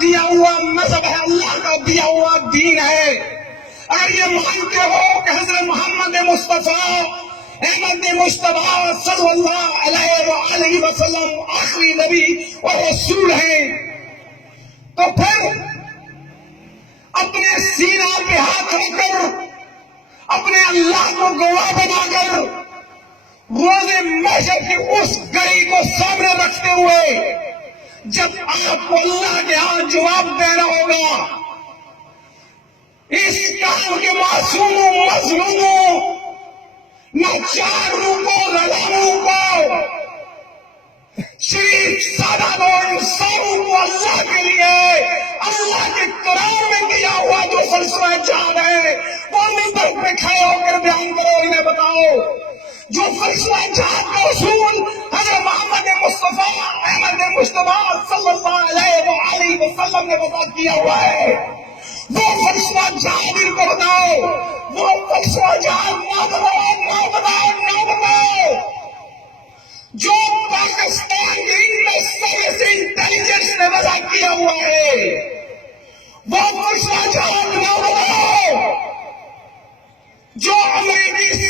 دیا ہوا مذہب ہے، اللہ کا دیا ہوا دین ہے، اگر یہ مانتے ہو کہ حضرت محمد مصطفیٰ احمد مصطفیٰ صلی اللہ علیہ وآلہ وسلم آخری نبی اور رسول ہیں، تو پھر اپنے سینہ پہ ہاتھ رکھ کر اپنے اللہ کو گواہ بنا کر روز محشر کی اس گھڑی کو سامنے رکھتے ہوئے جب آپ کو اللہ کے ہاں جواب دینا ہوگا، اس کام کے معصوموں مظلوموں ناچاروں کو لڑانوں کو شریف سادہ اور انسانوں کو اللہ کے لیے اللہ کے قرآن میں دیا ہوا جو فلسفہ جہاد ہے وہ منبر پہ کھڑے ہو کر بیان کرو، انہیں بتاؤ جو فلسفہ جہاد کا اصول حضرت محمد مصطفیٰ احمد مصطفیٰ صلی اللہ علیہ وآلہ وسلم نے بتا دیا ہوا ہے، وہ فلسفہ جہاد ان کو بتاؤ، وہ فلسفہ جہاد نہ بتاؤ جو پاکستان کے سروس انٹیلیجنس نے وضع کیا ہوا ہے، وہ فلسفہ جہاد نہ بتاؤ جو امریکی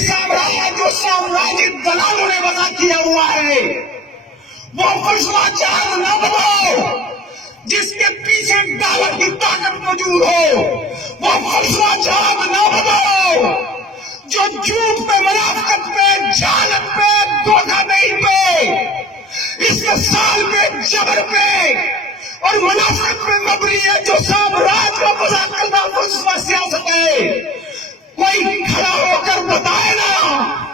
سامراج جو سامراجی دلالوں نے وضع کیا ہوا ہے، وہ فلسفہ جہاد نہ بتاؤ جس کے پیچھے ڈالر کی طاقت موجود ہو، وہ فلسفہ جہاد نہ بتاؤ جو جھوٹ پہ منافقت پہ جہالت پہ دھوکہ دہی پہ استحصال پہ جبر پہ اور منافقت پہ مبنی ہے، جو سامراج کا مذاق کرنا فلسفہ سیاست ہے، کوئی کھڑا ہو کر بتائے نا